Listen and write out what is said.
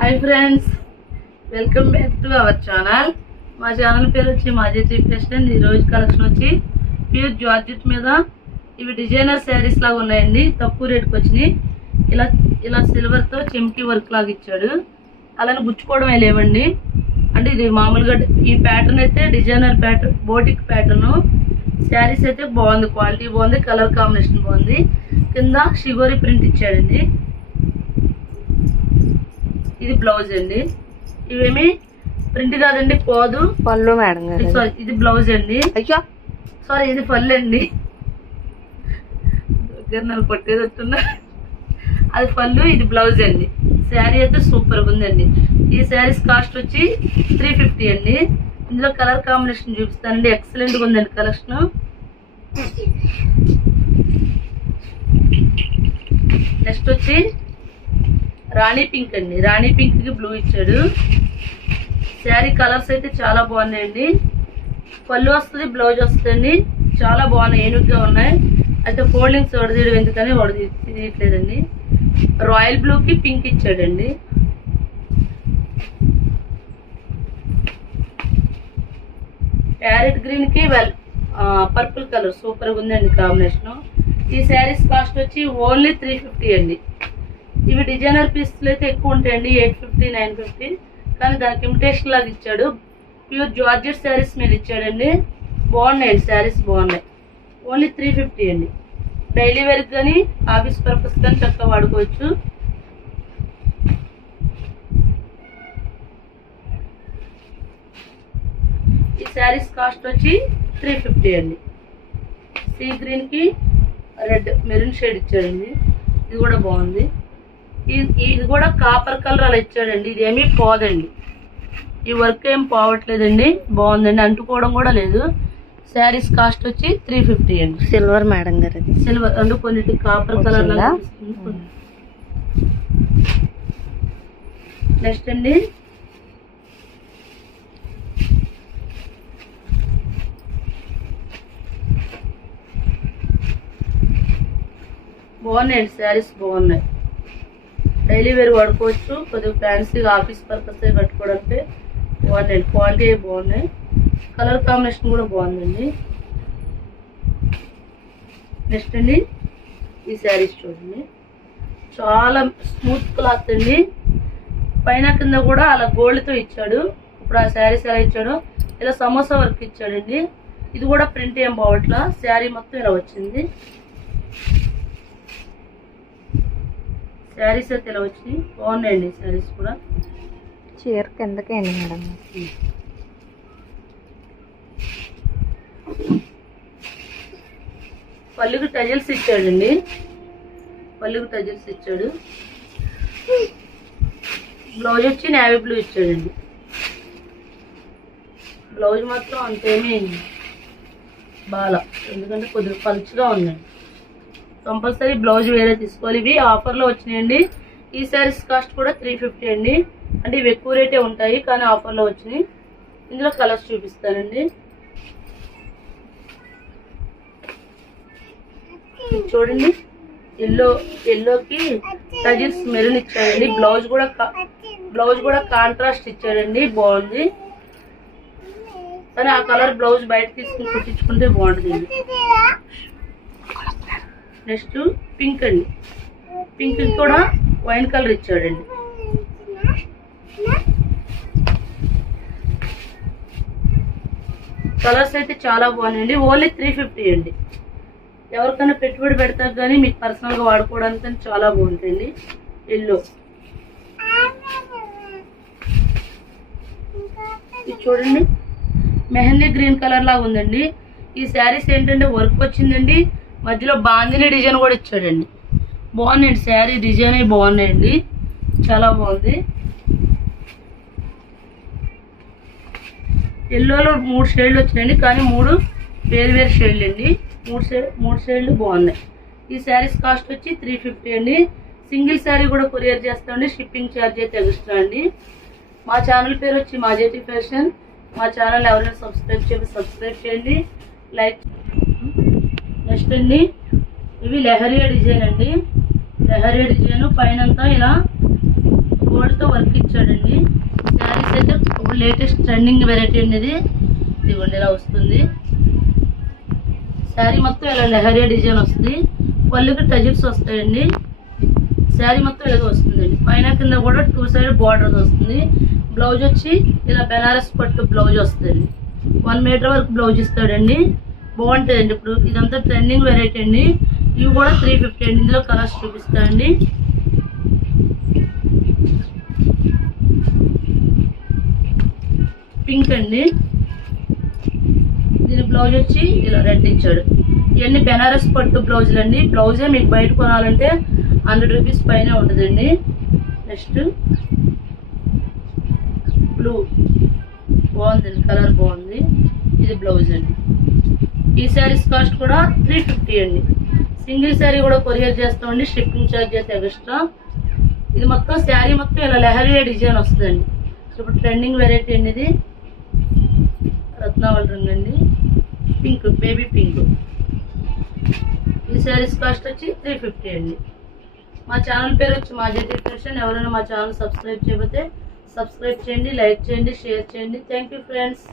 Hi friends, welcome back to our channel. మా channel పేరు వచ్చి మాజేటి ఫ్యాషన్. ఈ రోజు కలెక్షన్ వచ్చి ప్యూర్ జార్జెట్ మీద ఇవి డిజైనర్ శారీస్ లాగా ఉన్నాయండి. తక్కువ రేట్కి వచ్చినాయి. ఇలా ఇలా సిల్వర్తో చెంకి వర్క్ లాగా ఇచ్చాడు. అలానే గుచ్చుకోవడమే లేవండి. అంటే ఇది మామూలుగా ఈ ప్యాటర్న్ అయితే designer pattern, boutique pattern. Saris అయితే బాగుంది, క్వాలిటీ బాగుంది, కలర్ కాంబినేషన్ బాగుంది. కింద షిగోరి ప్రింట్ ఇచ్చాడండి. ఇది బ్లౌజ్ అండి. ఇవేమి ప్రింట్ కాదండి, పోదు పళ్ళు మేడం. సారీ, ఇది బ్లౌజ్ అండి. సారీ, ఇది పళ్ళు అండి. దగ్గర నన్ను కొట్టేదట్టున్నా. అది పళ్ళు, ఇది బ్లౌజ్ అండి. శారీ అయితే సూపర్గా ఉందండి. ఈ శారీస్ కాస్ట్ వచ్చి 350 అండి. ఇందులో కలర్ కాంబినేషన్ చూపిస్తానండి. ఎక్సలెంట్గా ఉందండి కలెక్షన్. నెక్స్ట్ వచ్చి రాణి పింక్ అండి. రాణి పింక్ కి బ్లూ ఇచ్చాడు. శారీ కలర్స్ అయితే చాలా బాగున్నాయండి. పళ్ళు వస్తుంది, బ్లౌజ్ వస్తుంది. చాలా బాగున్నాయి, ఏనుగ్గా ఉన్నాయి. అయితే ఫోల్డింగ్స్ వడదీయడం ఎందుకని తీయట్లేదండి. రాయల్ బ్లూ కి పింక్ ఇచ్చాడండి. ప్యారెట్ గ్రీన్ కి పర్పుల్ కలర్ సూపర్గా ఉందండి కాంబినేషన్. ఈ శారీస్ కాస్ట్ వచ్చి ఓన్లీ 350 అండి. ఇవి డిజైనర్ పీస్లు అయితే ఎక్కువ ఉంటాయండి, 850, 950. కానీ దానికి ఇమిటేషన్ లాగా ఇచ్చాడు. ప్యూర్ జార్జెట్ శారీస్ మీద ఇచ్చాడండి. బాగున్నాయండి శారీస్, బాగున్నాయి. ఓన్లీ 350 అండి. డైలీ వేర్ కానీ ఆఫీస్ పర్పస్ కానీ చక్కగా వాడుకోవచ్చు. ఈ శారీస్ కాస్ట్ వచ్చి 350 అండి. సీ గ్రీన్ కి రెడ్ మెరూన్ షేడ్ ఇచ్చాడండి. ఇది కూడా బాగుంది. ఇది కూడా కాపర్ కలర్ అలా ఇచ్చాడండి. ఇది ఏమీ పోదండి. ఈ వర్క్ ఏం పోవట్లేదండి, బాగుందండి. అంటుకోవడం కూడా లేదు. శారీస్ కాస్ట్ వచ్చి 350 అండి. సిల్వర్ మేడం గారు, సిల్వర్ అంటూ కొన్నిటి కాపర్ కలర్ లాగా. నెక్స్ట్ అండి బాగున్నాయండి శారీస్, బాగున్నాయి. డైలీ వేర్ వాడుకోవచ్చు. కొద్దిగా ఫ్యాన్సీగా ఆఫీస్ పర్పస్ కట్టుకోవడానికి బాగున్నాయి. క్వాలిటీ బాగున్నాయి. కలర్ కాంబినేషన్ కూడా బాగుందండి. నెక్స్ట్ అండి ఈ శారీస్ చూడండి. చాలా స్మూత్ క్లాత్ అండి. పైన కింద కూడా అలా గోల్డ్తో ఇచ్చాడు. ఇప్పుడు ఆ శారీస్ ఎలా ఇచ్చాడో ఇలా సమోసా వర్క్ ఇచ్చాడండి. ఇది కూడా ప్రింట్ ఏం పోవట్లా. శారీ మొత్తం ఇలా వచ్చింది. శారీస్ అయితే ఇలా వచ్చి బాగున్నాయండి. శారీస్ కూడా చీర కిందకేండి మేడం. పళ్ళుకి టజల్స్ ఇచ్చాడండి. పళ్ళుకి టజల్స్ ఇచ్చాడు. బ్లౌజ్ వచ్చి నేవీ బ్లూ ఇచ్చాడండి. బ్లౌజ్ మాత్రం అంతేమీ బాగా, ఎందుకంటే కొద్దిగా పలుచుగా ఉందండి. కంపల్సరీ బ్లౌజ్ వేరే తీసుకోవాలి. ఇవి ఆఫర్లో వచ్చినాయండి. ఈ శారీస్ కాస్ట్ కూడా 350 అండి. అంటే ఇవి ఎక్కువ రేటే ఉంటాయి, కానీ ఆఫర్లో వచ్చినాయి. ఇందులో కలర్స్ చూపిస్తానండి. చూడండి, ఎల్లోకి టజిల్స్ మెరూన్ ఇచ్చాడండి. బ్లౌజ్ కూడా కాంట్రాస్ట్ ఇచ్చాడండి. బాగుంది. కానీ ఆ కలర్ బ్లౌజ్ బయట తీసుకుని కుట్టించుకుంటే బాగుంటుంది. నెక్స్ట్ పింక్ అండి. పింక్ కూడా వైన్ కలర్ ఇచ్చాడండి. కలర్స్ అయితే చాలా బాగున్నాయండి. ఓన్లీ 350 అండి. ఎవరికైనా పెట్టుబడి పెడతారు కానీ మీకు పర్సనల్గా వాడుకోవడానికి చాలా బాగుంటుంది. ఎల్లో ఇది చూడండి, మెహందీ గ్రీన్ కలర్ లాగా ఉందండి. ఈ శారీస్ ఏంటంటే వర్క్ వచ్చిందండి. మధ్యలో బాందిని డిజైన్ కూడా ఇచ్చాడండి. బాగున్నాయండి శారీ డిజైన్ అవి బాగున్నాయండి. చాలా బాగుంది. ఎల్లోలో 3 షేడ్లు వచ్చినాయండి, కానీ 3 వేరు షేడ్లు అండి. 3 షేడ్లు బాగున్నాయి. ఈ శారీస్ కాస్ట్ వచ్చి 350 అండి. సింగిల్ శారీ కూడా కొరియర్ చేస్తామండి. షిప్పింగ్ ఛార్జ్ అయితే ఎక్స్ట్రా అండి. మా ఛానల్ పేరు వచ్చి మాజేటి ఫ్యాషన్. మా ఛానల్ ఎవరైనా సబ్స్క్రైబ్ చేయండి, లైక్. నెక్స్ట్ అండి ఇవి లెహరియా డిజైన్ అండి. లెహరియా డిజైన్ పైనంతా ఇలా గోల్డ్తో వర్క్ ఇచ్చాడండి. శారీస్ అయితే ఇప్పుడు లేటెస్ట్ ట్రెండింగ్ వెరైటీ అండి ఇది. ఇదిగోండి ఇలా వస్తుంది. శారీ మొత్తం ఇలా లెహరియా డిజైన్ వస్తుంది. పళ్ళుకి టజిల్స్ వస్తాయండి. శారీ మొత్తం ఇలాగ వస్తుందండి. పైన కింద కూడా 2 సైడ్ బార్డర్ వస్తుంది. బ్లౌజ్ వచ్చి ఇలా బెనారస్ పట్టు బ్లౌజ్ వస్తుంది. 1 మీటర్ వరకు బ్లౌజ్ ఇస్తాడండి. బాగుంటుందండి. ఇప్పుడు ఇదంతా ట్రెండింగ్ వెరైటీ అండి. ఇవి కూడా 350 అండి. ఇందులో కలర్స్ చూపిస్తాయండి. పింక్ అండి. దీని బ్లౌజ్ వచ్చి ఇలా రెడ్ ఇచ్చాడు. ఇవన్నీ బెనారస్ పట్టు బ్లౌజులు అండి. బ్లౌజే మీకు బయట కొనాలంటే 100 రూపీస్ పైన ఉంటుందండి. నెక్స్ట్ బ్లూ బాగుందండి, కలర్ బాగుంది. ఇది బ్లౌజ్ అండి. ఈ శారీస్ కాస్ట్ కూడా 350 అండి. సింగిల్ శారీ కూడా కొరియర్ చేస్తామండి. Shipping charges extra. ఇది మొత్తం శారీ మొత్తం ఇలా లెహరియా డిజైన్ వస్తుందండి. ఇప్పుడు ట్రెండింగ్ వెరైటీ అండి ఇది. రత్నావళి రంగు అండి. Pink, baby pink. ఈ శారీస్ కాస్ట్ వచ్చి 350 అండి. మా ఛానల్ పేరు వచ్చి మాజెటీ ఫ్యాషన్. ఎవరైనా మా ఛానల్ సబ్స్క్రైబ్ చేయకపోతే సబ్స్క్రైబ్ చేయండి, లైక్ చేయండి, షేర్ చేయండి. Thank you friends.